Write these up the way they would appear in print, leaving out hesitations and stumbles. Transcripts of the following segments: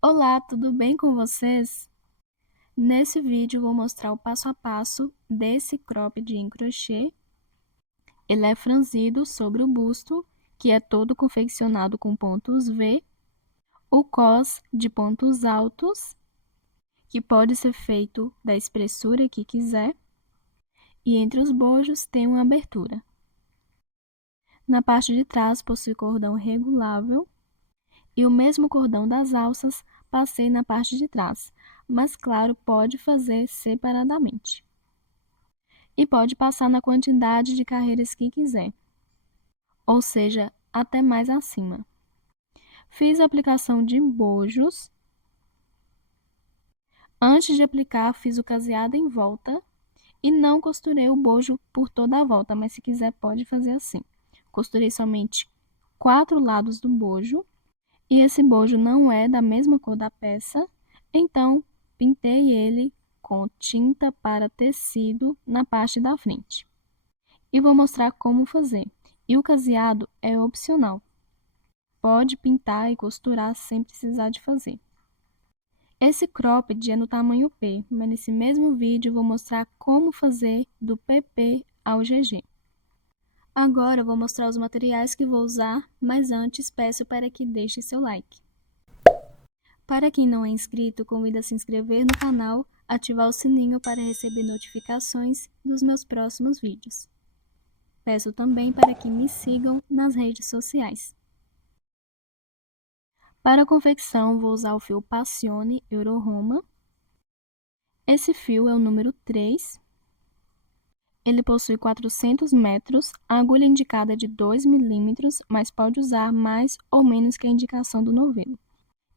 Olá, tudo bem com vocês? Nesse vídeo vou mostrar o passo a passo desse cropped em crochê. Ele é franzido sobre o busto, que é todo confeccionado com pontos V, o cos de pontos altos, que pode ser feito da espessura que quiser, e entre os bojos tem uma abertura. Na parte de trás possui cordão regulável, e o mesmo cordão das alças passei na parte de trás, mas claro, pode fazer separadamente. E pode passar na quantidade de carreiras que quiser, ou seja, até mais acima. Fiz a aplicação de bojos. Antes de aplicar, fiz o caseado em volta e não costurei o bojo por toda a volta, mas se quiser pode fazer assim. Costurei somente 4 lados do bojo e esse bojo não é da mesma cor da peça, então pintei ele com tinta para tecido na parte da frente. E vou mostrar como fazer. E o caseado é opcional. Pode pintar e costurar sem precisar de fazer. Esse cropped é no tamanho P, mas nesse mesmo vídeo vou mostrar como fazer do PP ao GG. Agora vou mostrar os materiais que vou usar, mas antes peço para que deixe seu like. Para quem não é inscrito, convido a se inscrever no canal, ativar o sininho para receber notificações dos meus próximos vídeos. Peço também para que me sigam nas redes sociais. Para a confecção, vou usar o fio Passione Euro Roma. Esse fio é o número 3. Ele possui 400 metros, a agulha indicada é de 2 milímetros, mas pode usar mais ou menos que a indicação do novelo.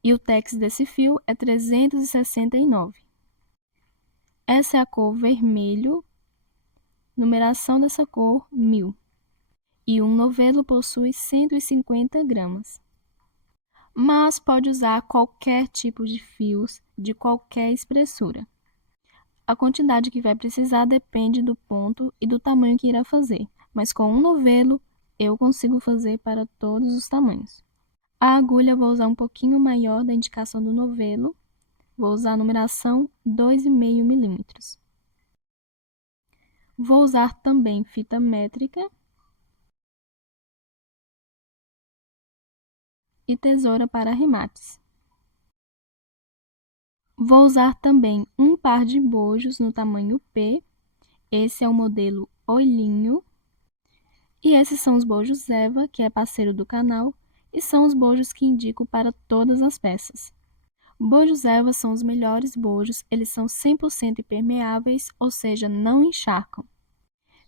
E o tex desse fio é 369. Essa é a cor vermelho, numeração dessa cor 1000. E um novelo possui 150 gramas. Mas pode usar qualquer tipo de fios, de qualquer espessura. A quantidade que vai precisar depende do ponto e do tamanho que irá fazer, mas com um novelo eu consigo fazer para todos os tamanhos. A agulha vou usar um pouquinho maior da indicação do novelo, vou usar a numeração 2,5 milímetros. Vou usar também fita métrica e tesoura para arremates. Vou usar também um par de bojos no tamanho P, esse é o modelo olhinho. E esses são os bojos Eva, que é parceiro do canal, e são os bojos que indico para todas as peças. Bojos Eva são os melhores bojos, eles são 100% impermeáveis, ou seja, não encharcam.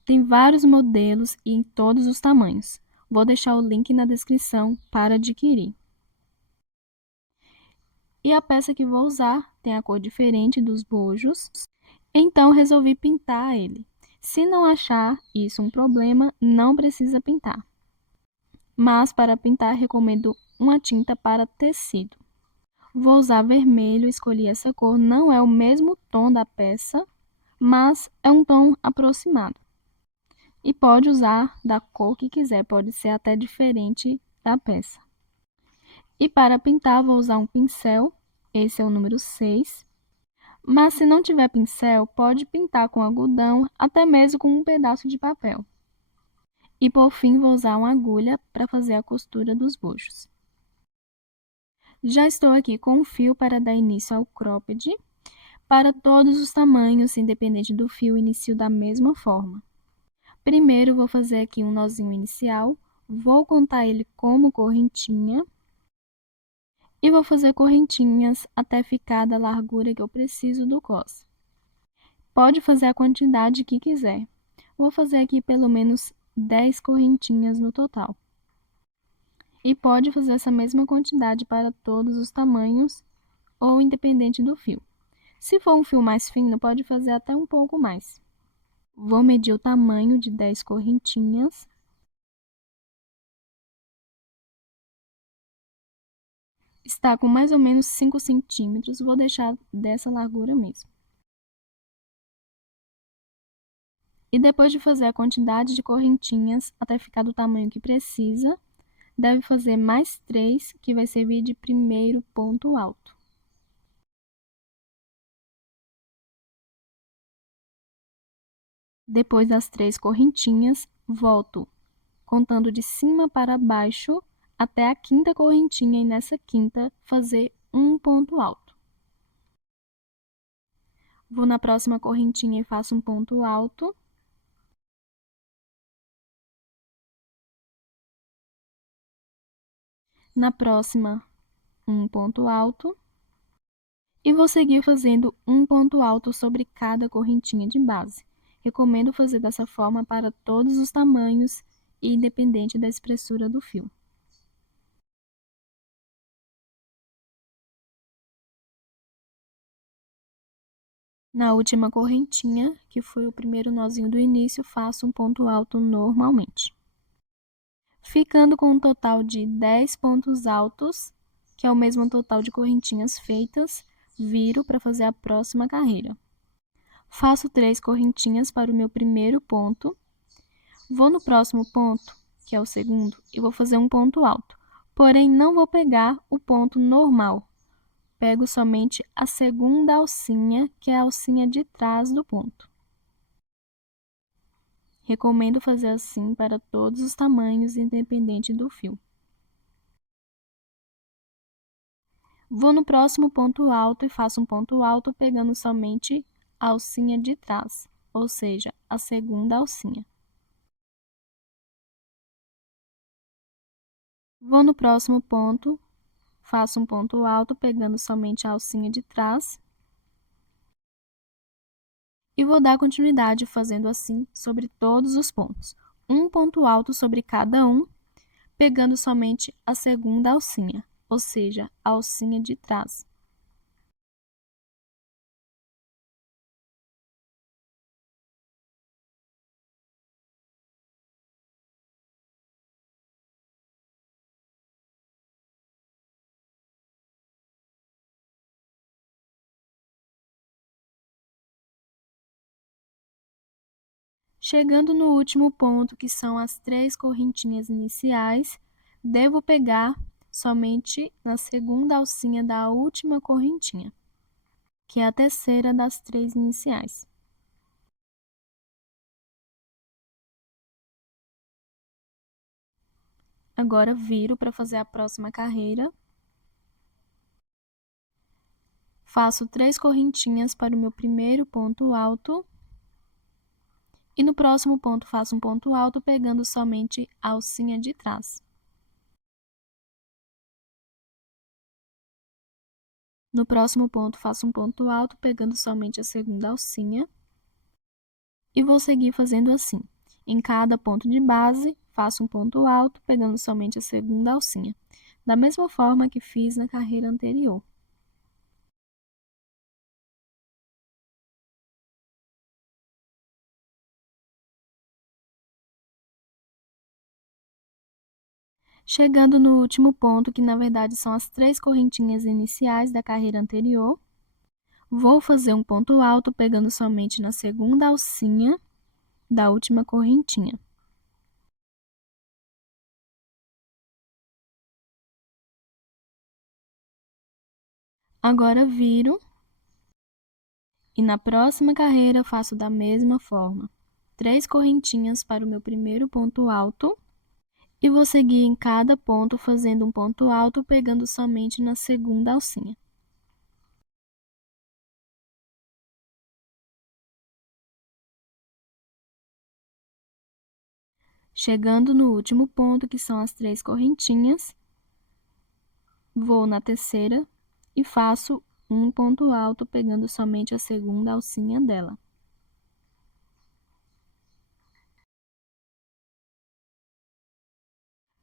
Tem vários modelos e em todos os tamanhos. Vou deixar o link na descrição para adquirir. E a peça que vou usar tem a cor diferente dos bojos, então resolvi pintar ele. Se não achar isso um problema, não precisa pintar. Mas para pintar recomendo uma tinta para tecido. Vou usar vermelho, escolhi essa cor, não é o mesmo tom da peça, mas é um tom aproximado. E pode usar da cor que quiser, pode ser até diferente da peça. E para pintar vou usar um pincel, esse é o número 6. Mas se não tiver pincel, pode pintar com algodão, até mesmo com um pedaço de papel. E por fim vou usar uma agulha para fazer a costura dos bojos. Já estou aqui com um fio para dar início ao cropped. Para todos os tamanhos, independente do fio, inicio da mesma forma. Primeiro vou fazer aqui um nozinho inicial, vou contar ele como correntinha. E vou fazer correntinhas até ficar da largura que eu preciso do cos. Pode fazer a quantidade que quiser. Vou fazer aqui pelo menos 10 correntinhas no total. E pode fazer essa mesma quantidade para todos os tamanhos ou independente do fio. Se for um fio mais fino, pode fazer até um pouco mais. Vou medir o tamanho de 10 correntinhas. Está com mais ou menos 5 centímetros, vou deixar dessa largura mesmo. E depois de fazer a quantidade de correntinhas até ficar do tamanho que precisa, deve fazer mais 3, que vai servir de primeiro ponto alto. Depois das 3 correntinhas, volto contando de cima para baixo até a quinta correntinha e nessa quinta fazer um ponto alto. Vou na próxima correntinha e faço um ponto alto. Na próxima, um ponto alto. E vou seguir fazendo um ponto alto sobre cada correntinha de base. Recomendo fazer dessa forma para todos os tamanhos e independente da espessura do fio. Na última correntinha, que foi o primeiro nozinho do início, faço um ponto alto normalmente. Ficando com um total de 10 pontos altos, que é o mesmo total de correntinhas feitas, viro para fazer a próxima carreira. Faço 3 correntinhas para o meu primeiro ponto. Vou no próximo ponto, que é o segundo, e vou fazer um ponto alto. Porém, não vou pegar o ponto normal. Pego somente a segunda alcinha, que é a alcinha de trás do ponto. Recomendo fazer assim para todos os tamanhos, independente do fio. Vou no próximo ponto alto e faço um ponto alto pegando somente a alcinha de trás, ou seja, a segunda alcinha. Vou no próximo ponto, faço um ponto alto pegando somente a alcinha de trás. E vou dar continuidade fazendo assim sobre todos os pontos. Um ponto alto sobre cada um, pegando somente a segunda alcinha, ou seja, a alcinha de trás. Chegando no último ponto, que são as 3 correntinhas iniciais, devo pegar somente na segunda alcinha da última correntinha, que é a terceira das 3 iniciais. Agora, viro para fazer a próxima carreira. Faço 3 correntinhas para o meu primeiro ponto alto. E no próximo ponto, faço um ponto alto, pegando somente a alcinha de trás. No próximo ponto, faço um ponto alto, pegando somente a segunda alcinha. E vou seguir fazendo assim. Em cada ponto de base, faço um ponto alto, pegando somente a segunda alcinha, da mesma forma que fiz na carreira anterior. Chegando no último ponto, que na verdade são as 3 correntinhas iniciais da carreira anterior, vou fazer um ponto alto, pegando somente na segunda alcinha da última correntinha. Agora viro e na próxima carreira faço da mesma forma. 3 correntinhas para o meu primeiro ponto alto e vou seguir em cada ponto fazendo um ponto alto, pegando somente na segunda alcinha. Chegando no último ponto, que são as 3 correntinhas, vou na terceira e faço um ponto alto, pegando somente a segunda alcinha dela.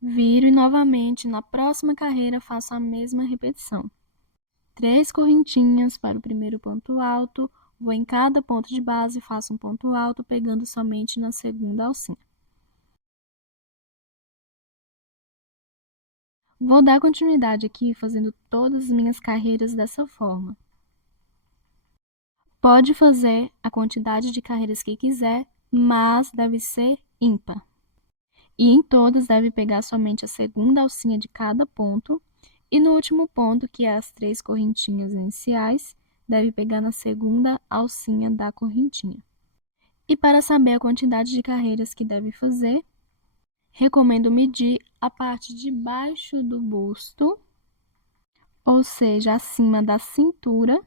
Viro e novamente na próxima carreira faço a mesma repetição. 3 correntinhas para o primeiro ponto alto, vou em cada ponto de base e faço um ponto alto, pegando somente na segunda alcinha. Vou dar continuidade aqui fazendo todas as minhas carreiras dessa forma. Pode fazer a quantidade de carreiras que quiser, mas deve ser ímpar. E em todas deve pegar somente a segunda alcinha de cada ponto, e no último ponto, que é as 3 correntinhas iniciais, deve pegar na segunda alcinha da correntinha. E para saber a quantidade de carreiras que deve fazer, recomendo medir a parte de baixo do busto, ou seja, acima da cintura,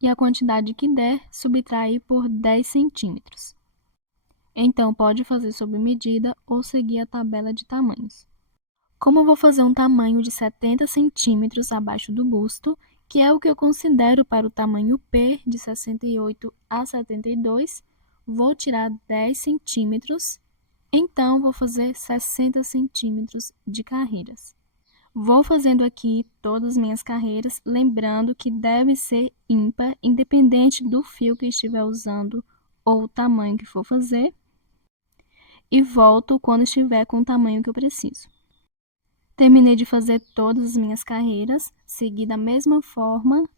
e a quantidade que der, subtrair por 10 centímetros. Então, pode fazer sob medida ou seguir a tabela de tamanhos. Como eu vou fazer um tamanho de 70 centímetros abaixo do busto, que é o que eu considero para o tamanho P, de 68 a 72, vou tirar 10 centímetros, então vou fazer 60 centímetros de carreiras. Vou fazendo aqui todas as minhas carreiras, lembrando que deve ser ímpar, independente do fio que estiver usando ou o tamanho que for fazer, e volto quando estiver com o tamanho que eu preciso. Terminei de fazer todas as minhas carreiras, segui da mesma forma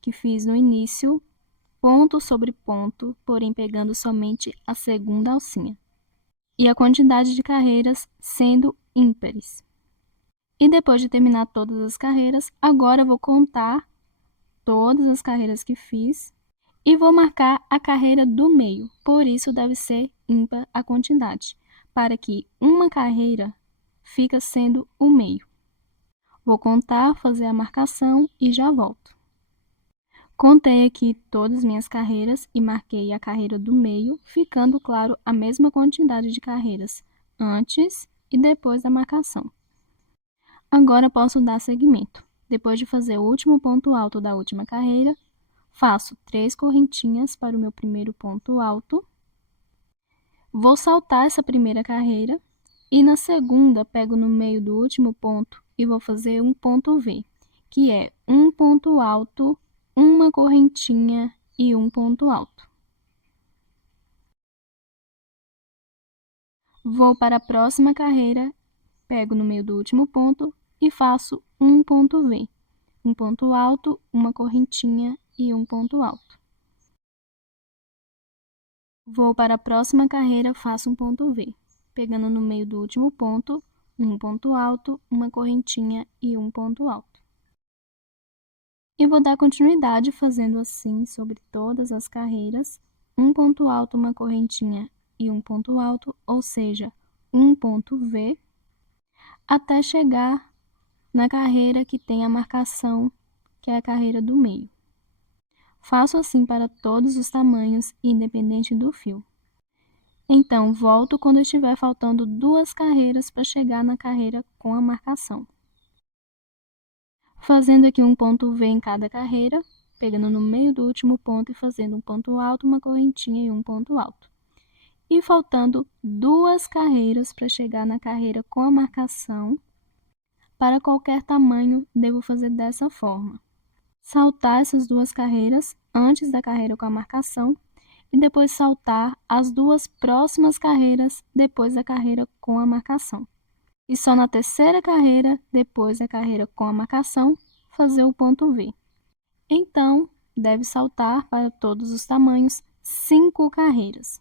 que fiz no início, ponto sobre ponto, porém pegando somente a segunda alcinha. E a quantidade de carreiras sendo ímpares. E depois de terminar todas as carreiras, agora eu vou contar todas as carreiras que fiz e vou marcar a carreira do meio, por isso deve ser ímpar a quantidade, para que uma carreira fica sendo o meio. Vou contar, fazer a marcação e já volto. Contei aqui todas as minhas carreiras e marquei a carreira do meio, ficando claro a mesma quantidade de carreiras antes e depois da marcação. Agora posso dar seguimento. Depois de fazer o último ponto alto da última carreira, faço 3 correntinhas para o meu primeiro ponto alto. Vou saltar essa primeira carreira e na segunda pego no meio do último ponto e vou fazer um ponto V, que é um ponto alto, uma correntinha e um ponto alto. Vou para a próxima carreira, pego no meio do último ponto e faço um ponto V, um ponto alto, uma correntinha e um ponto alto. Vou para a próxima carreira, faço um ponto V, pegando no meio do último ponto, um ponto alto, uma correntinha e um ponto alto. E vou dar continuidade fazendo assim sobre todas as carreiras, um ponto alto, uma correntinha e um ponto alto, ou seja, um ponto V, até chegar na carreira que tem a marcação, que é a carreira do meio. Faço assim para todos os tamanhos, independente do fio. Então, volto quando estiver faltando 2 carreiras para chegar na carreira com a marcação. Fazendo aqui um ponto V em cada carreira, pegando no meio do último ponto e fazendo um ponto alto, uma correntinha e um ponto alto. E faltando 2 carreiras para chegar na carreira com a marcação, para qualquer tamanho, devo fazer dessa forma. Saltar essas 2 carreiras antes da carreira com a marcação e depois saltar as 2 próximas carreiras depois da carreira com a marcação. E só na terceira carreira, depois da carreira com a marcação, fazer o ponto V. Então, deve saltar para todos os tamanhos 5 carreiras.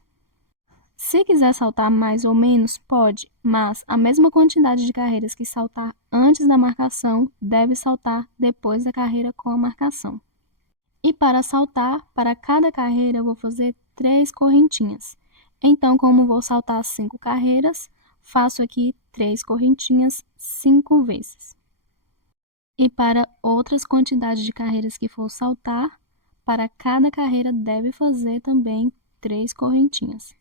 Se quiser saltar mais ou menos, pode, mas a mesma quantidade de carreiras que saltar antes da marcação, deve saltar depois da carreira com a marcação. E para saltar, para cada carreira, eu vou fazer 3 correntinhas. Então, como vou saltar 5 carreiras, faço aqui 3 correntinhas 5 vezes. E para outras quantidades de carreiras que for saltar, para cada carreira deve fazer também 3 correntinhas.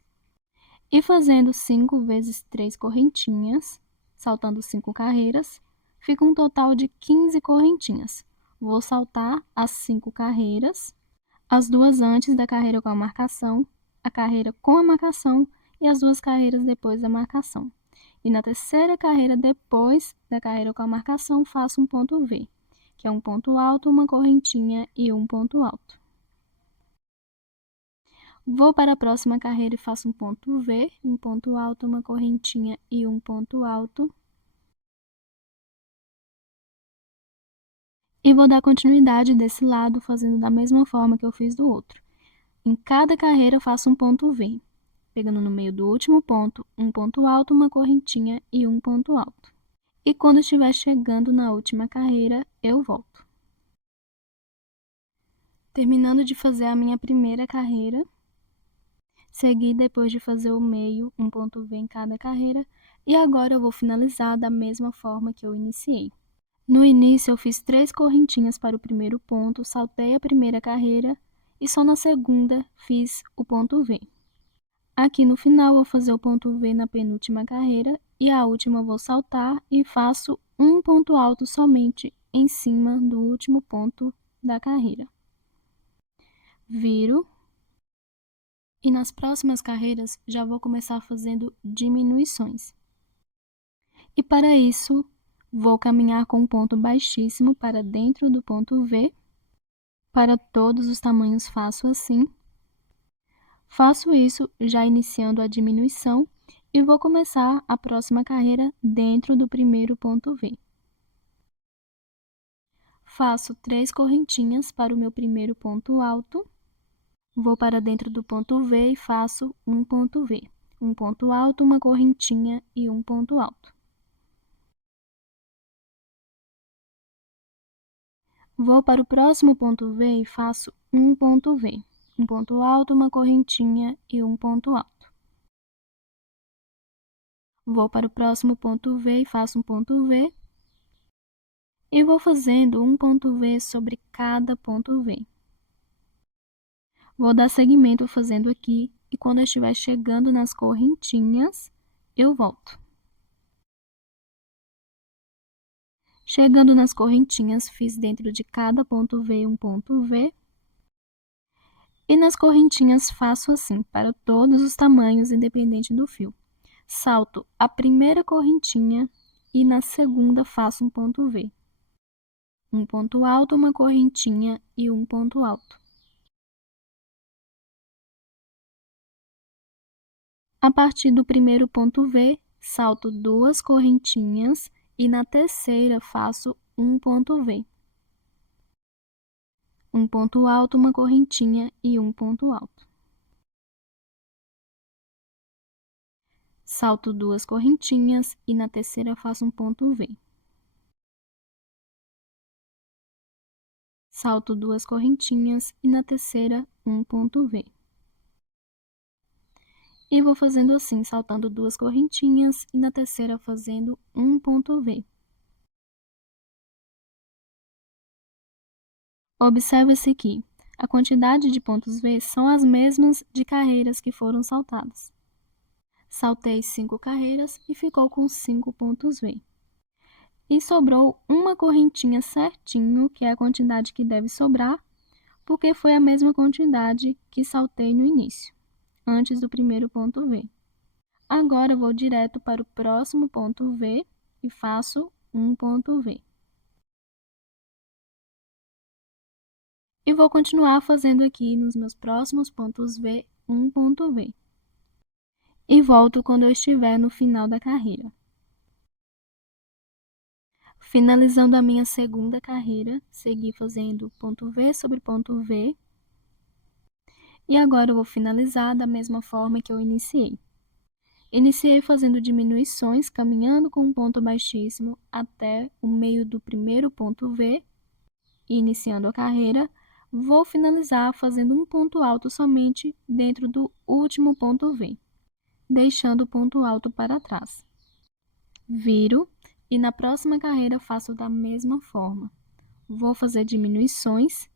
E fazendo 5 vezes 3 correntinhas, saltando 5 carreiras, fica um total de 15 correntinhas. Vou saltar as 5 carreiras, as 2 antes da carreira com a marcação, a carreira com a marcação e as 2 carreiras depois da marcação. E na terceira carreira, depois da carreira com a marcação, faço um ponto V, que é um ponto alto, uma correntinha e um ponto alto. Vou para a próxima carreira e faço um ponto V, um ponto alto, uma correntinha e um ponto alto. E vou dar continuidade desse lado, fazendo da mesma forma que eu fiz do outro. Em cada carreira eu faço um ponto V, pegando no meio do último ponto, um ponto alto, uma correntinha e um ponto alto. E quando estiver chegando na última carreira, eu volto. Terminando de fazer a minha primeira carreira, Segui depois de fazer o meio, um ponto V em cada carreira, e agora eu vou finalizar da mesma forma que eu iniciei. No início, eu fiz 3 correntinhas para o primeiro ponto, saltei a primeira carreira e só na segunda fiz o ponto V. Aqui no final, eu vou fazer o ponto V na penúltima carreira e a última eu vou saltar e faço um ponto alto somente em cima do último ponto da carreira. Viro. E nas próximas carreiras, já vou começar fazendo diminuições. E para isso, vou caminhar com um ponto baixíssimo para dentro do ponto V. Para todos os tamanhos faço assim. Faço isso já iniciando a diminuição e vou começar a próxima carreira dentro do primeiro ponto V. Faço 3 correntinhas para o meu primeiro ponto alto. Vou para dentro do ponto V e faço um ponto V. Um ponto alto, uma correntinha e um ponto alto. Vou para o próximo ponto V e faço um ponto V. Um ponto alto, uma correntinha e um ponto alto. Vou para o próximo ponto V e faço um ponto V. E vou fazendo um ponto V sobre cada ponto V. Vou dar seguimento fazendo aqui e quando eu estiver chegando nas correntinhas, eu volto. Chegando nas correntinhas, fiz dentro de cada ponto V um ponto V. E nas correntinhas faço assim, para todos os tamanhos, independente do fio. Salto a primeira correntinha e na segunda faço um ponto V. Um ponto alto, uma correntinha e um ponto alto. A partir do primeiro ponto V, salto 2 correntinhas e na terceira faço um ponto V. Um ponto alto, uma correntinha e um ponto alto. Salto 2 correntinhas e na terceira faço um ponto V. Salto 2 correntinhas e na terceira um ponto V. E vou fazendo assim, saltando 2 correntinhas e na terceira fazendo um ponto V. Observe-se que a quantidade de pontos V são as mesmas de carreiras que foram saltadas. Saltei 5 carreiras e ficou com 5 pontos V. E sobrou uma correntinha certinho, que é a quantidade que deve sobrar, porque foi a mesma quantidade que saltei no início, antes do primeiro ponto V. Agora, eu vou direto para o próximo ponto V e faço um ponto V. E vou continuar fazendo aqui nos meus próximos pontos V, um ponto V. E volto quando eu estiver no final da carreira. Finalizando a minha segunda carreira, segui fazendo ponto V sobre ponto V. E agora eu vou finalizar da mesma forma que eu iniciei. Iniciei fazendo diminuições, caminhando com um ponto baixíssimo até o meio do primeiro ponto V. E iniciando a carreira, vou finalizar fazendo um ponto alto somente dentro do último ponto V, deixando o ponto alto para trás. Viro e na próxima carreira faço da mesma forma. Vou fazer diminuições,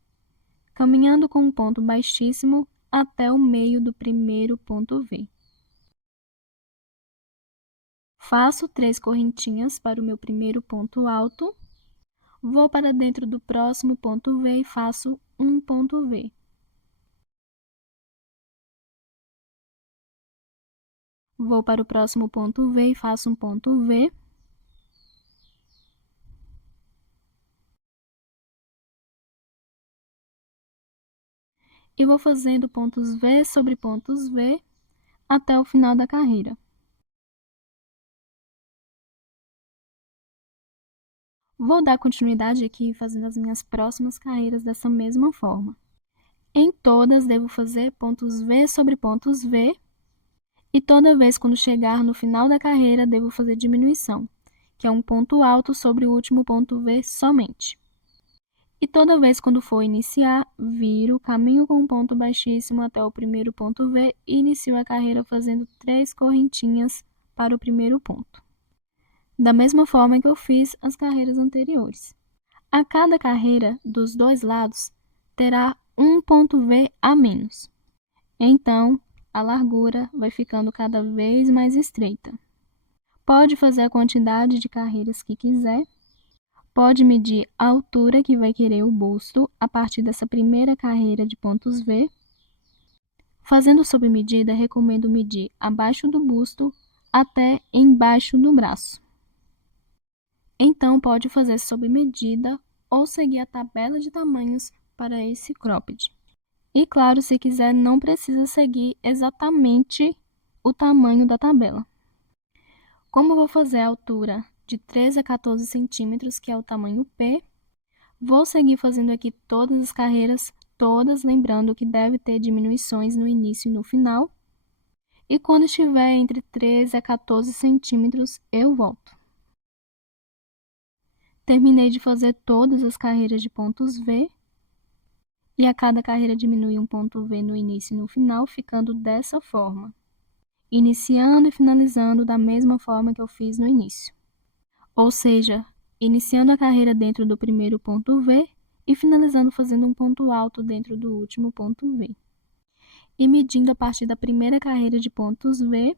caminhando com um ponto baixíssimo até o meio do primeiro ponto V. Faço 3 correntinhas para o meu primeiro ponto alto. Vou para dentro do próximo ponto V e faço um ponto V. Vou para o próximo ponto V e faço um ponto V. E vou fazendo pontos V sobre pontos V até o final da carreira. Vou dar continuidade aqui fazendo as minhas próximas carreiras dessa mesma forma. Em todas, devo fazer pontos V sobre pontos V. E toda vez quando chegar no final da carreira, devo fazer diminuição, que é um ponto alto sobre o último ponto V somente. E toda vez quando for iniciar, viro, caminho com um ponto baixíssimo até o primeiro ponto V e inicio a carreira fazendo 3 correntinhas para o primeiro ponto. Da mesma forma que eu fiz as carreiras anteriores. A cada carreira dos dois lados terá um ponto V a menos. Então, a largura vai ficando cada vez mais estreita. Pode fazer a quantidade de carreiras que quiser. Pode medir a altura que vai querer o busto a partir dessa primeira carreira de pontos V. Fazendo sob medida, recomendo medir abaixo do busto até embaixo do braço. Então, pode fazer sob medida ou seguir a tabela de tamanhos para esse cropped. E claro, se quiser, não precisa seguir exatamente o tamanho da tabela. Como eu vou fazer a altura de 13 a 14 centímetros, que é o tamanho P, vou seguir fazendo aqui todas as carreiras, todas lembrando que deve ter diminuições no início e no final. E quando estiver entre 13 a 14 centímetros, eu volto. Terminei de fazer todas as carreiras de pontos V. E a cada carreira diminui um ponto V no início e no final, ficando dessa forma. Iniciando e finalizando da mesma forma que eu fiz no início. Ou seja, iniciando a carreira dentro do primeiro ponto V e finalizando fazendo um ponto alto dentro do último ponto V. E medindo a partir da primeira carreira de pontos V,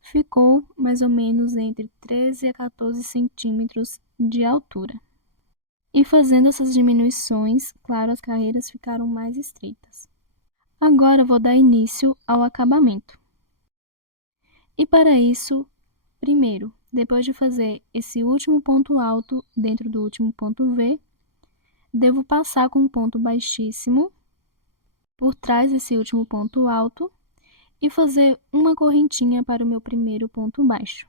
ficou mais ou menos entre 13 a 14 centímetros de altura. E fazendo essas diminuições, claro, as carreiras ficaram mais estreitas. Agora vou dar início ao acabamento. E para isso, primeiro, depois de fazer esse último ponto alto dentro do último ponto V, devo passar com um ponto baixíssimo por trás desse último ponto alto e fazer uma correntinha para o meu primeiro ponto baixo.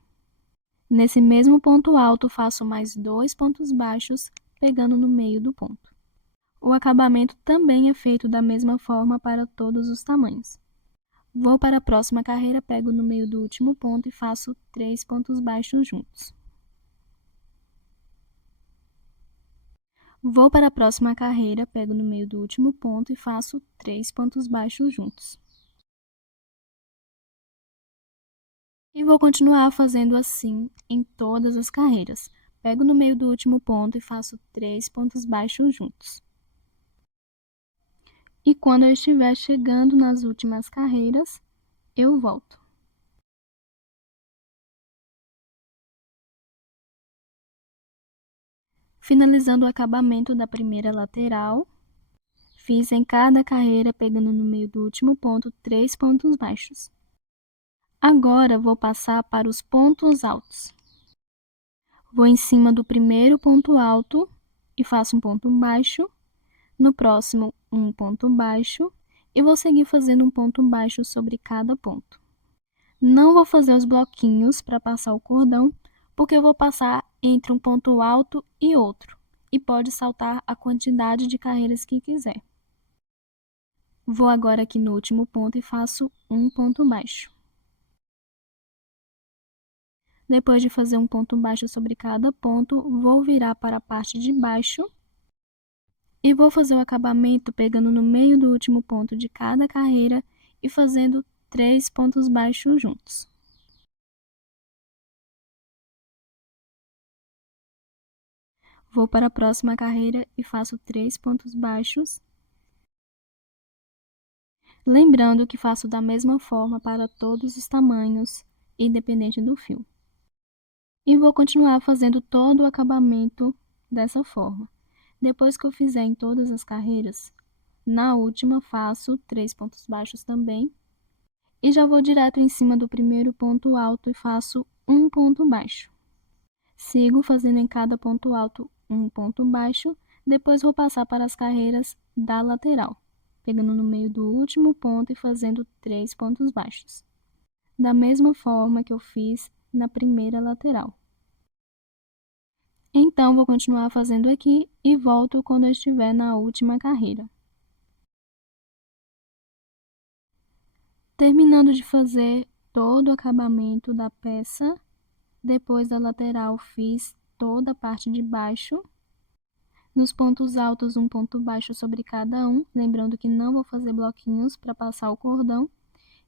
Nesse mesmo ponto alto, faço mais 2 pontos baixos, pegando no meio do ponto. O acabamento também é feito da mesma forma para todos os tamanhos. Vou para a próxima carreira, pego no meio do último ponto e faço 3 pontos baixos juntos. Vou para a próxima carreira, pego no meio do último ponto e faço 3 pontos baixos juntos. E vou continuar fazendo assim em todas as carreiras. Pego no meio do último ponto e faço 3 pontos baixos juntos. E quando eu estiver chegando nas últimas carreiras, eu volto. Finalizando o acabamento da primeira lateral, fiz em cada carreira, pegando no meio do último ponto, 3 pontos baixos. Agora, vou passar para os pontos altos. Vou em cima do primeiro ponto alto e faço um ponto baixo. No próximo, um ponto baixo. E vou seguir fazendo um ponto baixo sobre cada ponto. Não vou fazer os bloquinhos para passar o cordão, porque eu vou passar entre um ponto alto e outro. E pode saltar a quantidade de carreiras que quiser. Vou agora aqui no último ponto e faço um ponto baixo. Depois de fazer um ponto baixo sobre cada ponto, vou virar para a parte de baixo e vou fazer o acabamento pegando no meio do último ponto de cada carreira e fazendo 3 pontos baixos juntos. Vou para a próxima carreira e faço 3 pontos baixos. Lembrando que faço da mesma forma para todos os tamanhos, independente do fio. E vou continuar fazendo todo o acabamento dessa forma. Depois que eu fizer em todas as carreiras, na última faço 3 pontos baixos também. E já vou direto em cima do primeiro ponto alto e faço um ponto baixo. Sigo fazendo em cada ponto alto um ponto baixo, depois vou passar para as carreiras da lateral, pegando no meio do último ponto e fazendo 3 pontos baixos. Da mesma forma que eu fiz na primeira lateral. Então, vou continuar fazendo aqui e volto quando eu estiver na última carreira. Terminando de fazer todo o acabamento da peça, depois da lateral fiz toda a parte de baixo. Nos pontos altos, um ponto baixo sobre cada um, lembrando que não vou fazer bloquinhos para passar o cordão.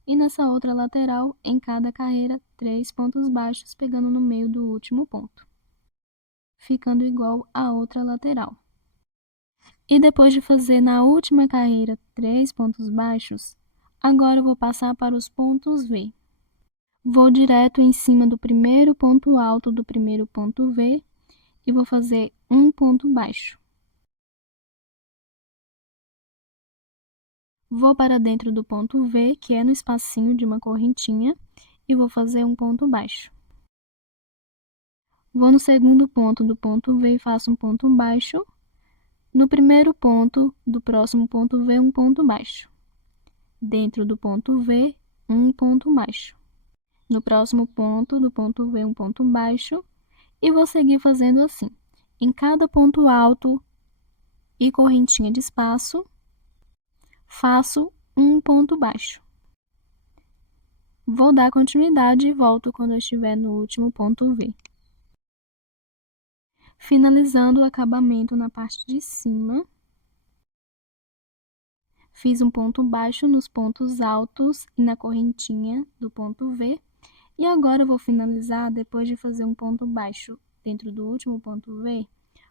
E nessa outra lateral, em cada carreira, 3 pontos baixos, pegando no meio do último ponto, ficando igual à outra lateral. E depois de fazer na última carreira 3 pontos baixos, agora eu vou passar para os pontos V. Vou direto em cima do primeiro ponto alto do primeiro ponto V e vou fazer um ponto baixo. Vou para dentro do ponto V, que é no espacinho de uma correntinha, e vou fazer um ponto baixo. Vou no segundo ponto do ponto V e faço um ponto baixo. No primeiro ponto do próximo ponto V, um ponto baixo. Dentro do ponto V, um ponto baixo. No próximo ponto do ponto V, um ponto baixo. E vou seguir fazendo assim. Em cada ponto alto e correntinha de espaço, faço um ponto baixo. Vou dar continuidade e volto quando eu estiver no último ponto V. Finalizando o acabamento na parte de cima, fiz um ponto baixo nos pontos altos e na correntinha do ponto V. E agora eu vou finalizar, depois de fazer um ponto baixo dentro do último ponto V,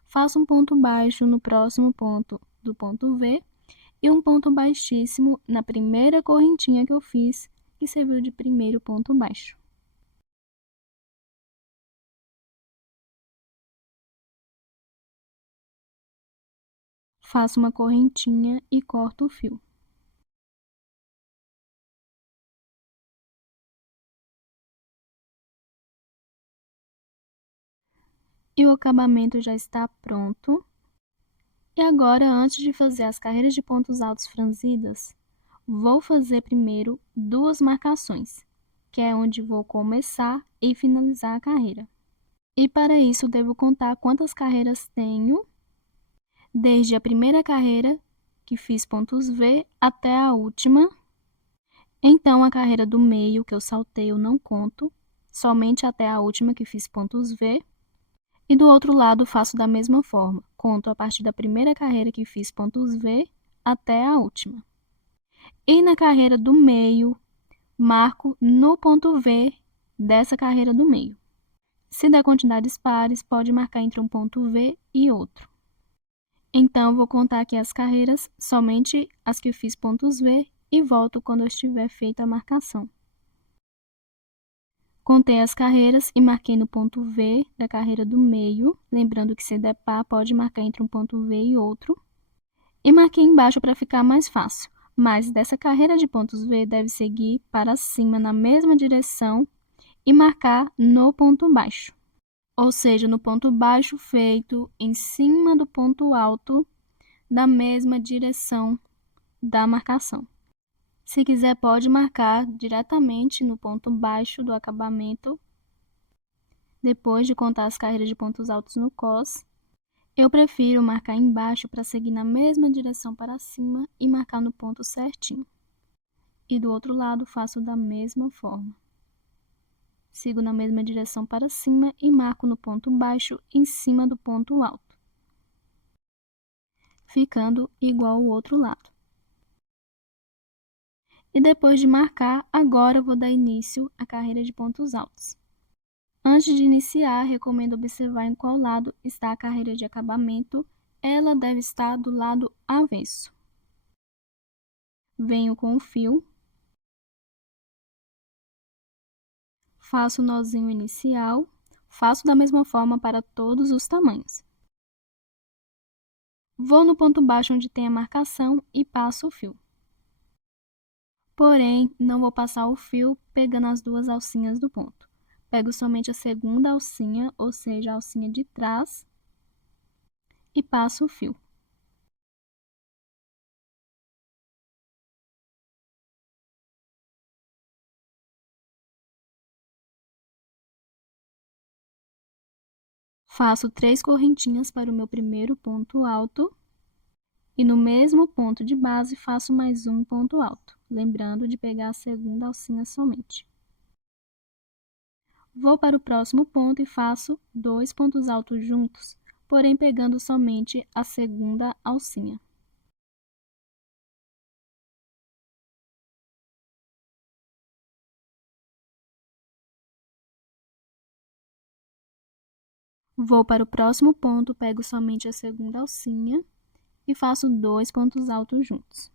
faço um ponto baixo no próximo ponto do ponto V e um ponto baixíssimo na primeira correntinha que eu fiz, que serviu de primeiro ponto baixo. Faço uma correntinha e corto o fio. E o acabamento já está pronto. E agora, antes de fazer as carreiras de pontos altos franzidas, vou fazer primeiro 2 marcações, que é onde vou começar e finalizar a carreira. E para isso, devo contar quantas carreiras tenho, desde a primeira carreira, que fiz pontos V, até a última. Então, a carreira do meio, que eu saltei, eu não conto, somente até a última, que fiz pontos V. E do outro lado, faço da mesma forma, conto a partir da primeira carreira que fiz pontos V até a última. E na carreira do meio, marco no ponto V dessa carreira do meio. Se der quantidades pares, pode marcar entre um ponto V e outro. Então, vou contar aqui as carreiras, somente as que eu fiz pontos V, e volto quando eu estiver feita a marcação. Contei as carreiras e marquei no ponto V da carreira do meio, lembrando que se der par, pode marcar entre um ponto V e outro. E marquei embaixo para ficar mais fácil, mas dessa carreira de pontos V deve seguir para cima na mesma direção e marcar no ponto baixo. Ou seja, no ponto baixo feito em cima do ponto alto da mesma direção da marcação. Se quiser, pode marcar diretamente no ponto baixo do acabamento, depois de contar as carreiras de pontos altos no cos. Eu prefiro marcar embaixo para seguir na mesma direção para cima e marcar no ponto certinho. E do outro lado, faço da mesma forma. Sigo na mesma direção para cima e marco no ponto baixo em cima do ponto alto, ficando igual ao outro lado. E depois de marcar, agora eu vou dar início à carreira de pontos altos. Antes de iniciar, recomendo observar em qual lado está a carreira de acabamento. Ela deve estar do lado avesso. Venho com o fio, faço o nozinho inicial, faço da mesma forma para todos os tamanhos. Vou no ponto baixo onde tem a marcação e passo o fio. Porém, não vou passar o fio pegando as 2 alcinhas do ponto. Pego somente a segunda alcinha, ou seja, a alcinha de trás, e passo o fio. Faço 3 correntinhas para o meu primeiro ponto alto e no mesmo ponto de base faço mais um ponto alto, lembrando de pegar a segunda alcinha somente. Vou para o próximo ponto e faço 2 pontos altos juntos, porém pegando somente a segunda alcinha. Vou para o próximo ponto, pego somente a segunda alcinha e faço 2 pontos altos juntos.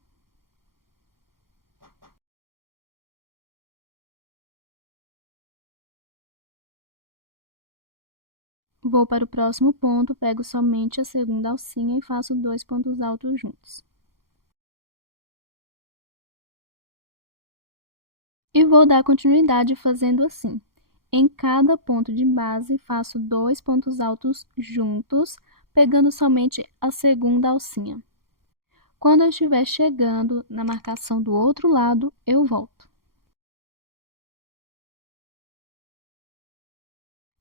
Vou para o próximo ponto, pego somente a segunda alcinha e faço 2 pontos altos juntos. E vou dar continuidade fazendo assim. Em cada ponto de base, faço 2 pontos altos juntos, pegando somente a segunda alcinha. Quando eu estiver chegando na marcação do outro lado, eu volto.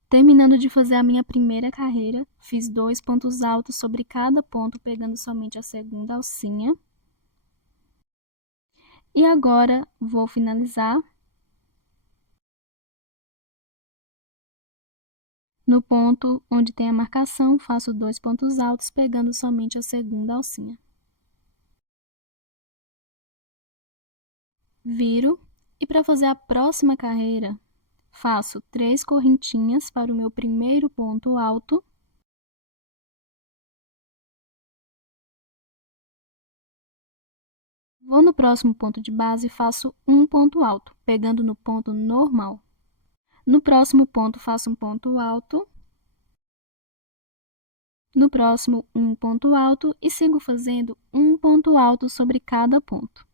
Terminando de fazer a minha primeira carreira, fiz 2 pontos altos sobre cada ponto, pegando somente a segunda alcinha. E agora, vou finalizar. No ponto onde tem a marcação, faço 2 pontos altos, pegando somente a segunda alcinha. Viro, e para fazer a próxima carreira, faço 3 correntinhas para o meu primeiro ponto alto. Vou no próximo ponto de base e faço um ponto alto, pegando no ponto normal. No próximo ponto, faço um ponto alto. No próximo, um ponto alto e sigo fazendo um ponto alto sobre cada ponto.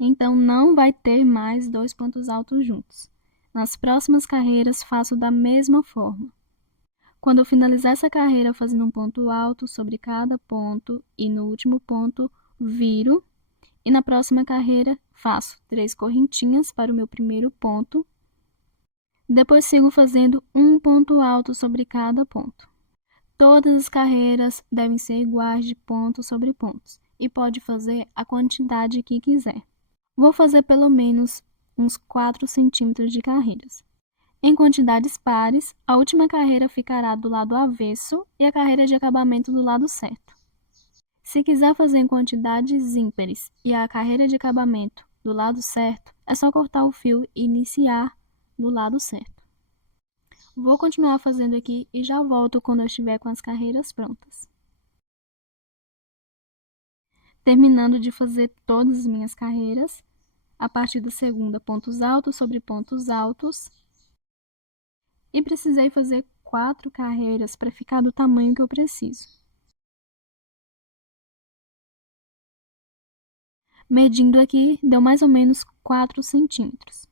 Então, não vai ter mais 2 pontos altos juntos. Nas próximas carreiras, faço da mesma forma. Quando eu finalizar essa carreira fazendo um ponto alto sobre cada ponto e no último ponto, viro. E na próxima carreira, faço 3 correntinhas para o meu primeiro ponto. Depois, sigo fazendo um ponto alto sobre cada ponto. Todas as carreiras devem ser iguais de pontos sobre pontos e pode fazer a quantidade que quiser. Vou fazer pelo menos uns 4 centímetros de carreiras. Em quantidades pares, a última carreira ficará do lado avesso e a carreira de acabamento do lado certo. Se quiser fazer em quantidades ímpares e a carreira de acabamento do lado certo, é só cortar o fio e iniciar do lado certo. Vou continuar fazendo aqui e já volto quando eu estiver com as carreiras prontas. Terminando de fazer todas as minhas carreiras, a partir da segunda, pontos altos sobre pontos altos. E precisei fazer 4 carreiras para ficar do tamanho que eu preciso. Medindo aqui, deu mais ou menos 4 centímetros.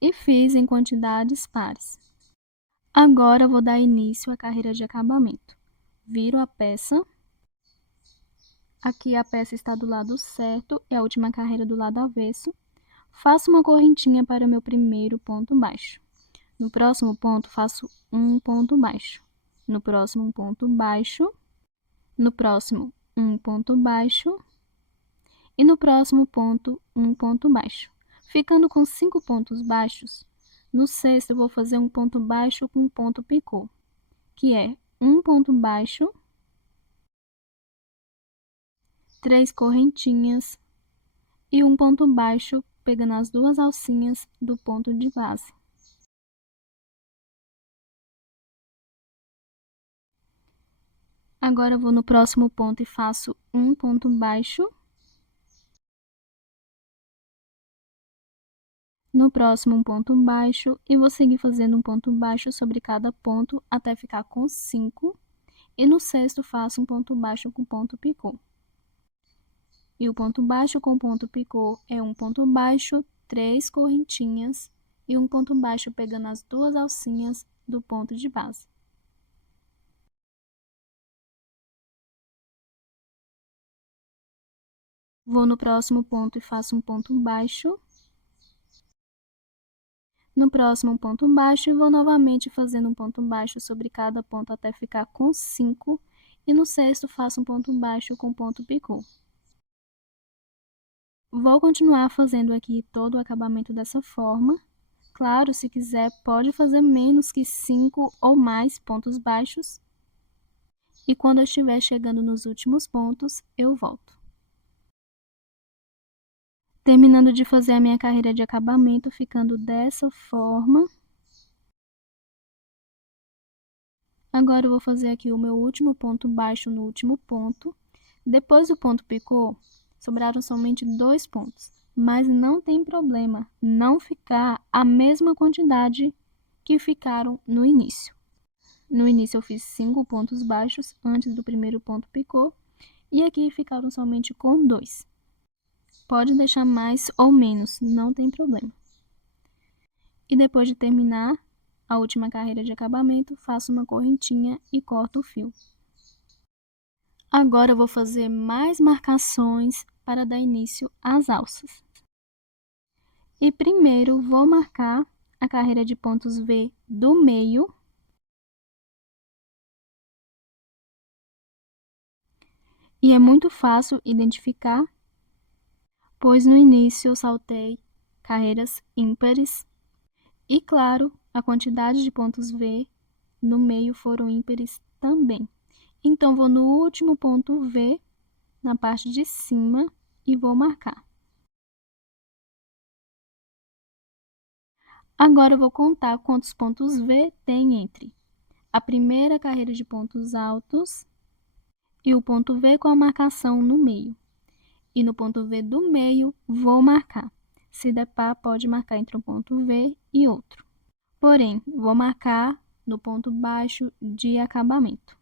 E fiz em quantidades pares. Agora, vou dar início à carreira de acabamento. Viro a peça. Aqui a peça está do lado certo e a última carreira do lado avesso. Faço uma correntinha para o meu primeiro ponto baixo. No próximo ponto, faço um ponto baixo. No próximo, um ponto baixo. No próximo, um ponto baixo. E no próximo ponto, um ponto baixo. Ficando com 5 pontos baixos, no sexto eu vou fazer um ponto baixo com ponto picô, que é um ponto baixo, 3 correntinhas e um ponto baixo pegando as 2 alcinhas do ponto de base. Agora eu vou no próximo ponto e faço um ponto baixo. No próximo, um ponto baixo e vou seguir fazendo um ponto baixo sobre cada ponto até ficar com 5. E no sexto, faço um ponto baixo com ponto picô. E o ponto baixo com ponto picô é um ponto baixo, 3 correntinhas e um ponto baixo pegando as 2 alcinhas do ponto de base. Vou no próximo ponto e faço um ponto baixo. No próximo, um ponto baixo e vou novamente fazendo um ponto baixo sobre cada ponto até ficar com 5. E no sexto, faço um ponto baixo com ponto picô. Vou continuar fazendo aqui todo o acabamento dessa forma, Claro, se quiser, pode fazer menos que 5 ou mais pontos baixos. E quando eu estiver chegando nos últimos pontos, eu volto. Terminando de fazer a minha carreira de acabamento, ficando dessa forma. Agora eu vou fazer aqui o meu último ponto baixo no último ponto. Depois do ponto picô, sobraram somente 2 pontos, mas não tem problema não ficar a mesma quantidade que ficaram no início. No início eu fiz 5 pontos baixos antes do primeiro ponto picô, e aqui ficaram somente com 2. Pode deixar mais ou menos, não tem problema. E depois de terminar a última carreira de acabamento, faço uma correntinha e corto o fio. Agora eu vou fazer mais marcações para dar início às alças. E primeiro vou marcar a carreira de pontos V do meio. E é muito fácil identificar, pois no início eu saltei carreiras ímpares. E claro, a quantidade de pontos V no meio foram ímpares também. Então, vou no último ponto V, na parte de cima, e vou marcar. Agora, eu vou contar quantos pontos V tem entre a primeira carreira de pontos altos e o ponto V com a marcação no meio. E no ponto V do meio, vou marcar. Se der par, pode marcar entre um ponto V e outro. Porém, vou marcar no ponto baixo de acabamento.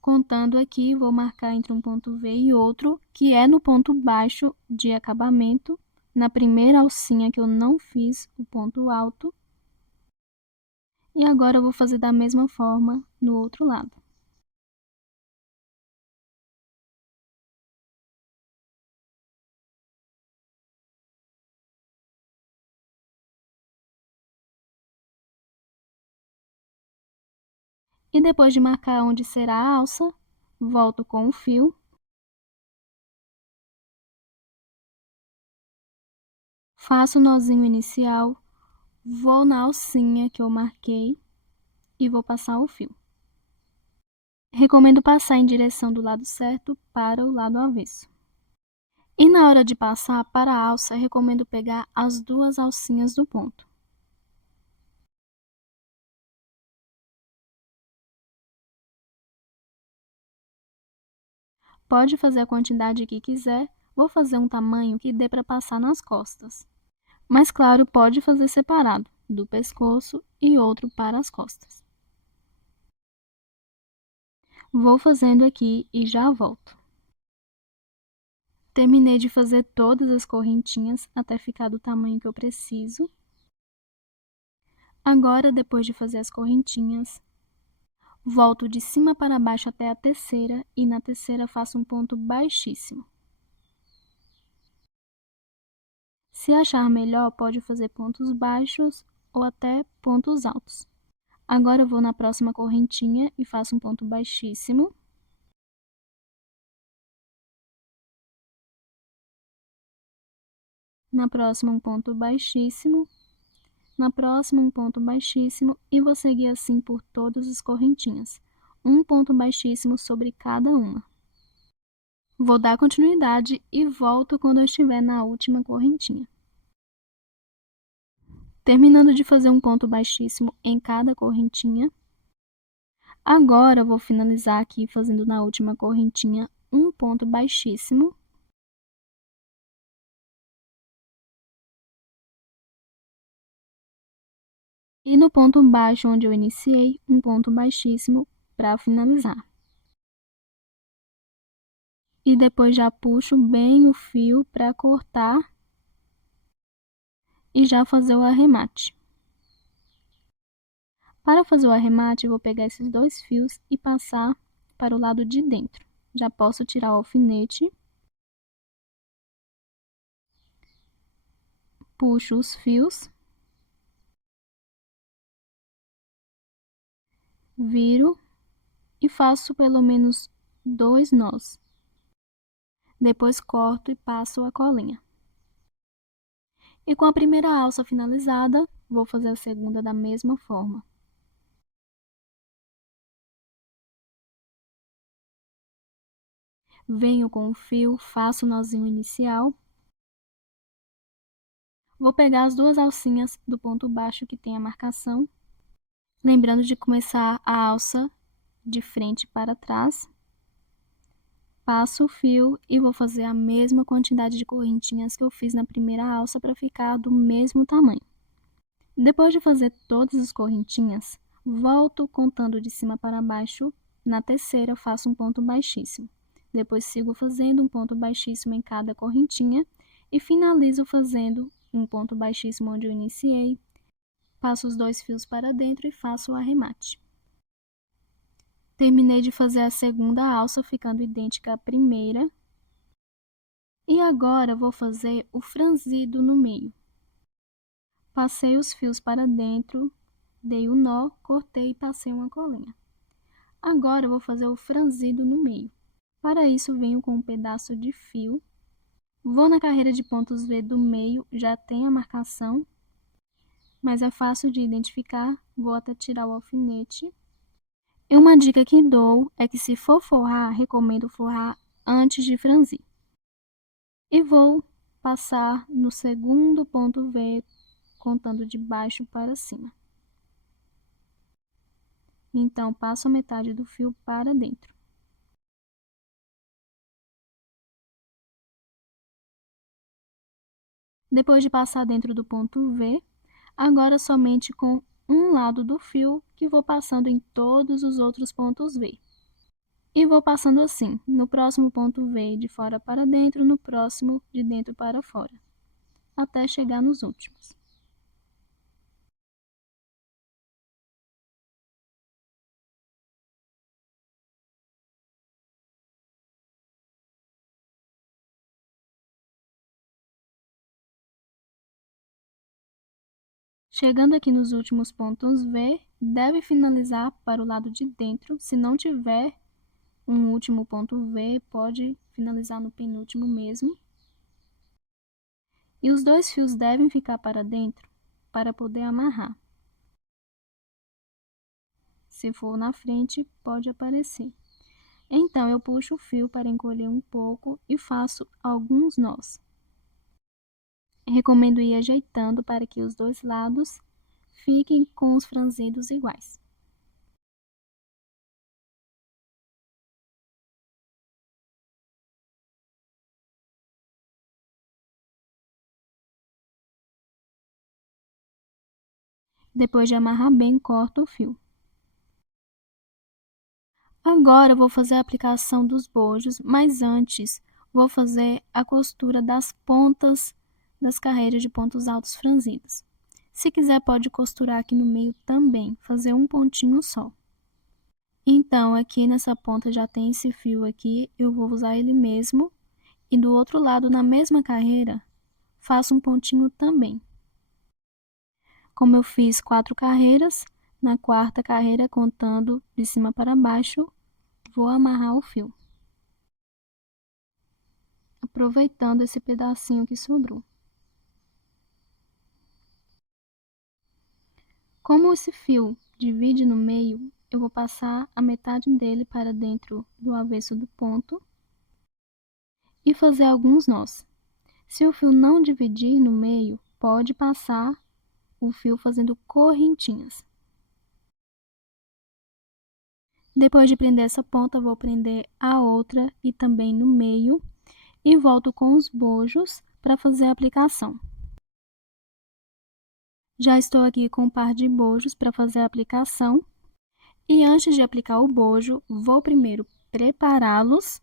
Contando aqui, vou marcar entre um ponto V e outro, que é no ponto baixo de acabamento, na primeira alcinha que eu não fiz o ponto alto. E agora eu vou fazer da mesma forma no outro lado. E depois de marcar onde será a alça, volto com o fio. Faço o nozinho inicial, vou na alcinha que eu marquei e vou passar o fio. Recomendo passar em direção do lado certo para o lado avesso. E na hora de passar para a alça, recomendo pegar as 2 alcinhas do ponto. Pode fazer a quantidade que quiser, vou fazer um tamanho que dê para passar nas costas. Mas claro, pode fazer separado, do pescoço e outro para as costas. Vou fazendo aqui e já volto. Terminei de fazer todas as correntinhas até ficar do tamanho que eu preciso. Agora, depois de fazer as correntinhas, volto de cima para baixo até a terceira e na terceira faço um ponto baixíssimo. Se achar melhor, pode fazer pontos baixos ou até pontos altos. Agora eu vou na próxima correntinha e faço um ponto baixíssimo. Na próxima, um ponto baixíssimo. Na próxima, um ponto baixíssimo. E vou seguir assim por todas as correntinhas. Um ponto baixíssimo sobre cada uma. Vou dar continuidade e volto quando eu estiver na última correntinha. Terminando de fazer um ponto baixíssimo em cada correntinha. Agora, eu vou finalizar aqui fazendo na última correntinha um ponto baixíssimo. E no ponto baixo onde eu iniciei, um ponto baixíssimo para finalizar. E depois já puxo bem o fio para cortar e já fazer o arremate. Para fazer o arremate, eu vou pegar esses 2 fios e passar para o lado de dentro. Já posso tirar o alfinete. Puxo os fios. Viro e faço pelo menos 2 nós. Depois corto e passo a colinha. E com a primeira alça finalizada, vou fazer a segunda da mesma forma. Venho com o fio, faço o nozinho inicial. Vou pegar as 2 alcinhas do ponto baixo que tem a marcação, lembrando de começar a alça de frente para trás. Passo o fio e vou fazer a mesma quantidade de correntinhas que eu fiz na primeira alça para ficar do mesmo tamanho. Depois de fazer todas as correntinhas, volto contando de cima para baixo. Na terceira, faço um ponto baixíssimo. Depois sigo fazendo um ponto baixíssimo em cada correntinha e finalizo fazendo um ponto baixíssimo onde eu iniciei. Passo os 2 fios para dentro e faço o arremate. Terminei de fazer a segunda alça, ficando idêntica à primeira. E agora vou fazer o franzido no meio. Passei os fios para dentro, dei o nó, cortei e passei uma colinha. Agora eu vou fazer o franzido no meio. Para isso, venho com um pedaço de fio. Vou na carreira de pontos V do meio, já tem a marcação, mas é fácil de identificar. Vou até tirar o alfinete. E uma dica que dou é que se for forrar, recomendo forrar antes de franzir. E vou passar no segundo ponto V, contando de baixo para cima. Então, passo a metade do fio para dentro. Depois de passar dentro do ponto V, agora somente com um lado do fio que vou passando em todos os outros pontos V. E vou passando assim, no próximo ponto V de fora para dentro, no próximo de dentro para fora, até chegar nos últimos. Chegando aqui nos últimos pontos V, deve finalizar para o lado de dentro. Se não tiver um último ponto V, pode finalizar no penúltimo mesmo. E os 2 fios devem ficar para dentro para poder amarrar. Se for na frente, pode aparecer. Então, eu puxo o fio para encolher um pouco e faço alguns nós. Recomendo ir ajeitando para que os 2 lados fiquem com os franzidos iguais. Depois de amarrar bem, corto o fio. Agora, vou fazer a aplicação dos bojos, mas antes, vou fazer a costura das pontas das carreiras de pontos altos franzidos. Se quiser, pode costurar aqui no meio também, fazer um pontinho só. Então, aqui nessa ponta já tem esse fio aqui, eu vou usar ele mesmo. E do outro lado, na mesma carreira, faço um pontinho também. Como eu fiz 4 carreiras, na quarta carreira, contando de cima para baixo, vou amarrar o fio, aproveitando esse pedacinho que sobrou. Como esse fio divide no meio, eu vou passar a metade dele para dentro do avesso do ponto e fazer alguns nós. Se o fio não dividir no meio, pode passar o fio fazendo correntinhas. Depois de prender essa ponta, vou prender a outra e também no meio e volto com os bojos para fazer a aplicação. Já estou aqui com um par de bojos para fazer a aplicação. E antes de aplicar o bojo, vou primeiro prepará-los.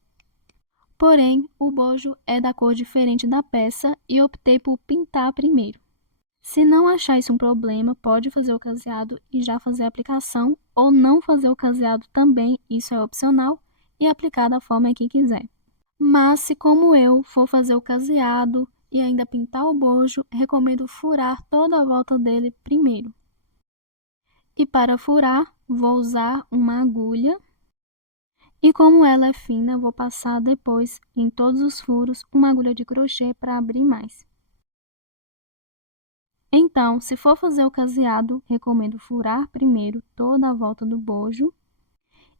Porém, o bojo é da cor diferente da peça e optei por pintar primeiro. Se não achar isso um problema, pode fazer o caseado e já fazer a aplicação, ou não fazer o caseado também, isso é opcional, e aplicar da forma que quiser. Mas se, como eu, for fazer o caseado e ainda pintar o bojo, recomendo furar toda a volta dele primeiro. E para furar, vou usar uma agulha E como ela é fina, vou passar depois em todos os furos uma agulha de crochê para abrir mais. Então, se for fazer o caseado, recomendo furar primeiro toda a volta do bojo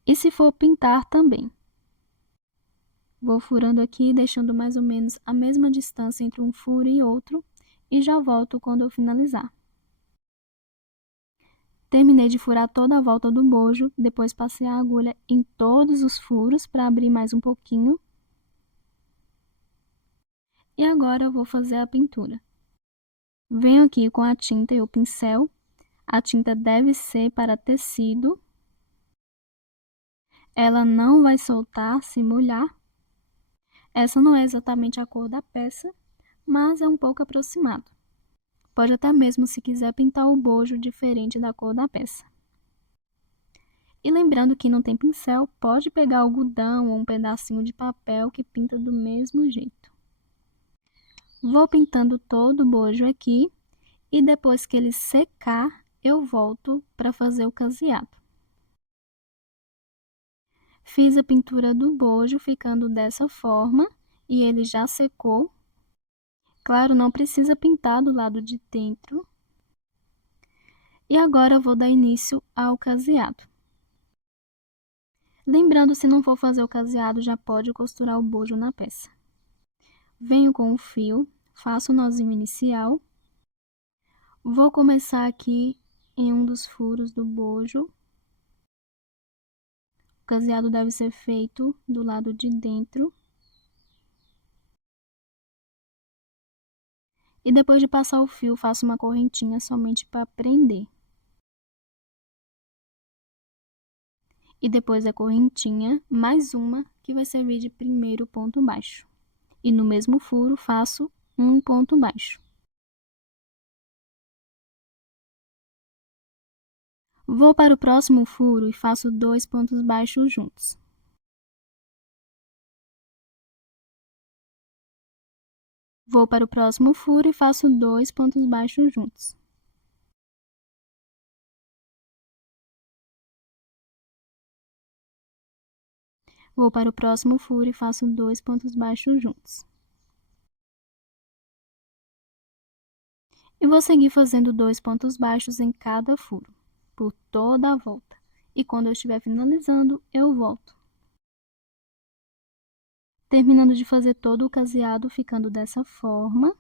e se for pintar também. Vou furando aqui, deixando mais ou menos a mesma distância entre um furo e outro e já volto quando eu finalizar. Terminei de furar toda a volta do bojo, depois passei a agulha em todos os furos para abrir mais um pouquinho. E agora eu vou fazer a pintura. Venho aqui com a tinta e o pincel. A tinta deve ser para tecido. Ela não vai soltar se molhar. Essa não é exatamente a cor da peça, mas é um pouco aproximado. Pode até mesmo se quiser pintar o bojo diferente da cor da peça. E lembrando que não tem pincel, pode pegar algodão ou um pedacinho de papel que pinta do mesmo jeito. Vou pintando todo o bojo aqui e depois que ele secar, eu volto para fazer o caseado. Fiz a pintura do bojo ficando dessa forma e ele já secou. Claro, não precisa pintar do lado de dentro. E agora vou dar início ao caseado. Lembrando, se não for fazer o caseado, já pode costurar o bojo na peça. Venho com o fio, faço o nozinho inicial. Vou começar aqui em um dos furos do bojo. O caseado deve ser feito do lado de dentro. E depois de passar o fio, faço uma correntinha somente para prender. E depois a correntinha, mais uma, que vai servir de primeiro ponto baixo. E no mesmo furo, faço um ponto baixo. Vou para o próximo furo e faço 2 pontos baixos juntos. Vou para o próximo furo e faço 2 pontos baixos juntos. Vou para o próximo furo e faço 2 pontos baixos juntos. E vou seguir fazendo 2 pontos baixos em cada furo, por toda a volta. E quando eu estiver finalizando, eu volto. Terminando de fazer todo o caseado, ficando dessa forma.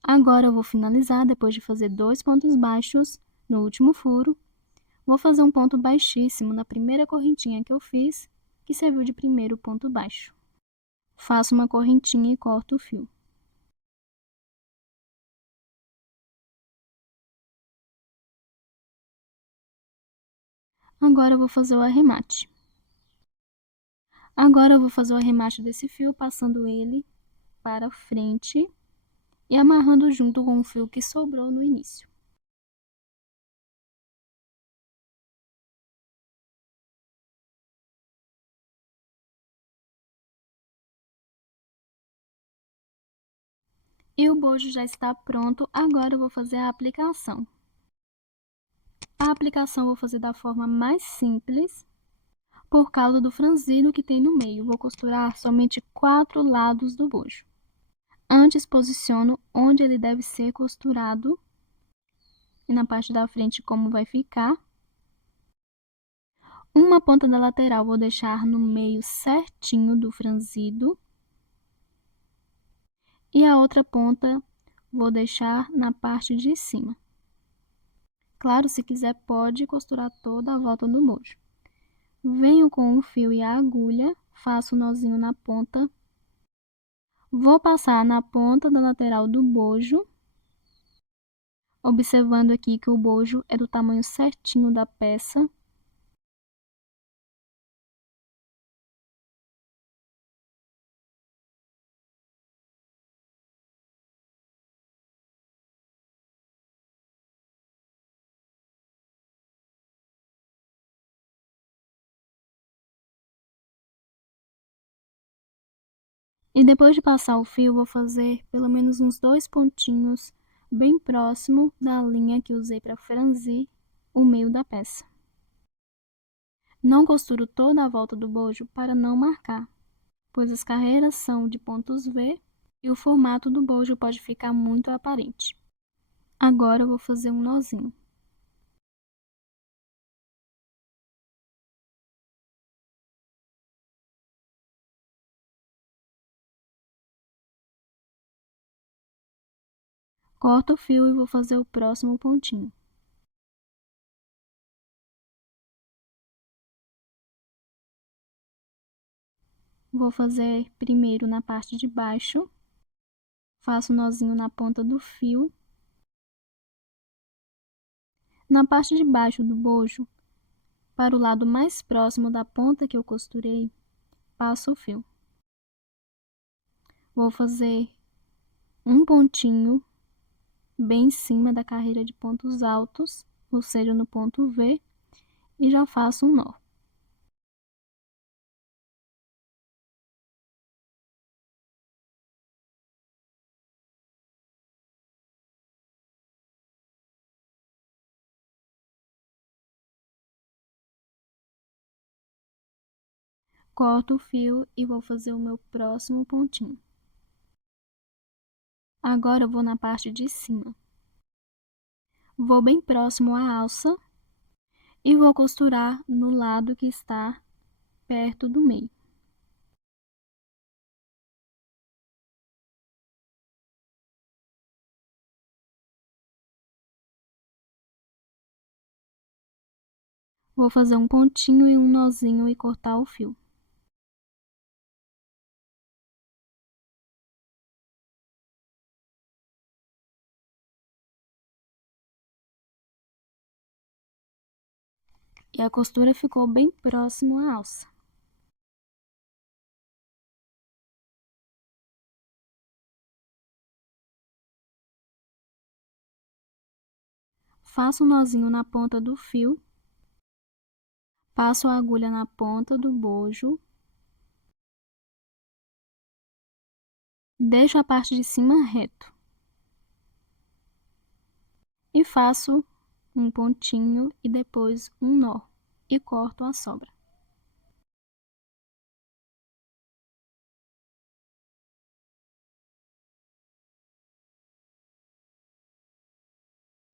Agora eu vou finalizar, depois de fazer 2 pontos baixos no último furo. Vou fazer um ponto baixíssimo na primeira correntinha que eu fiz, que serviu de primeiro ponto baixo. Faço uma correntinha e corto o fio. Agora eu vou fazer o arremate. Agora eu vou fazer o arremate desse fio, passando ele para frente e amarrando junto com o fio que sobrou no início. E o bojo já está pronto, agora eu vou fazer a aplicação. A aplicação eu vou fazer da forma mais simples, por causa do franzido que tem no meio. Vou costurar somente 4 lados do bojo. Antes, posiciono onde ele deve ser costurado e na parte da frente como vai ficar. Uma ponta da lateral vou deixar no meio certinho do franzido e a outra ponta vou deixar na parte de cima. Claro, se quiser pode costurar toda a volta do bojo. Venho com o fio e a agulha, faço o nozinho na ponta. Vou passar na ponta da lateral do bojo, observando aqui que o bojo é do tamanho certinho da peça. E depois de passar o fio, vou fazer pelo menos uns 2 pontinhos bem próximo da linha que usei para franzir o meio da peça. Não costuro toda a volta do bojo para não marcar, pois as carreiras são de pontos V e o formato do bojo pode ficar muito aparente. Agora eu vou fazer um nozinho. Corto o fio e vou fazer o próximo pontinho. Vou fazer primeiro na parte de baixo, faço um nozinho na ponta do fio. Na parte de baixo do bojo, para o lado mais próximo da ponta que eu costurei, passo o fio. Vou fazer um pontinho bem em cima da carreira de pontos altos, ou seja, no ponto V, e já faço um nó. Corto o fio e vou fazer o meu próximo pontinho. Agora eu vou na parte de cima. Vou bem próximo à alça e vou costurar no lado que está perto do meio. Vou fazer um pontinho e um nozinho e cortar o fio. E a costura ficou bem próximo à alça. Faço um nozinho na ponta do fio, passo a agulha na ponta do bojo, deixo a parte de cima reto e faço um pontinho e depois um nó e corto a sobra.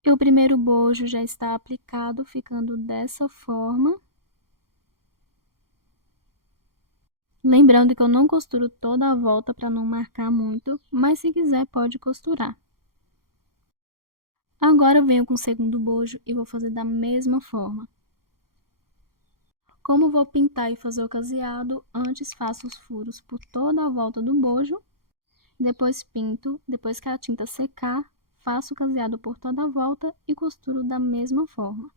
E o primeiro bojo já está aplicado, ficando dessa forma. Lembrando que eu não costuro toda a volta para não marcar muito, mas se quiser pode costurar. Agora eu venho com o segundo bojo e vou fazer da mesma forma. Como vou pintar e fazer o caseado, antes faço os furos por toda a volta do bojo, depois pinto, depois que a tinta secar, faço o caseado por toda a volta e costuro da mesma forma.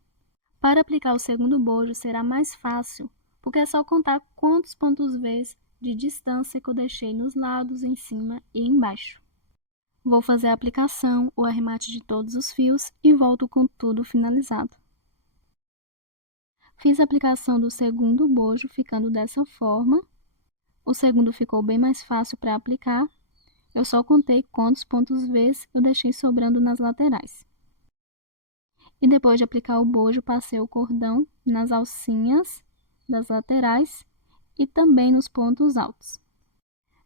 Para aplicar o segundo bojo será mais fácil, porque é só contar quantos pontos V de distância que eu deixei nos lados, em cima e embaixo. Vou fazer a aplicação, o arremate de todos os fios e volto com tudo finalizado. Fiz a aplicação do segundo bojo, ficando dessa forma. O segundo ficou bem mais fácil para aplicar. Eu só contei quantos pontos V eu deixei sobrando nas laterais. E depois de aplicar o bojo, passei o cordão nas alcinhas das laterais e também nos pontos altos.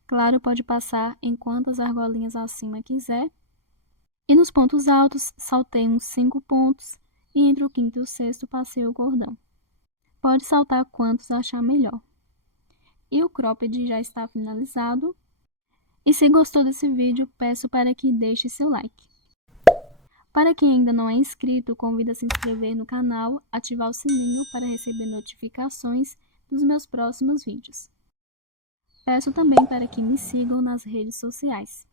Claro, pode passar em quantas argolinhas acima quiser. E nos pontos altos, saltei uns 5 pontos e entre o quinto e o sexto passei o cordão. Pode saltar quantos achar melhor. E o cropped já está finalizado. E se gostou desse vídeo, peço para que deixe seu like. Para quem ainda não é inscrito, convido a se inscrever no canal, ativar o sininho para receber notificações dos meus próximos vídeos. Peço também para que me sigam nas redes sociais.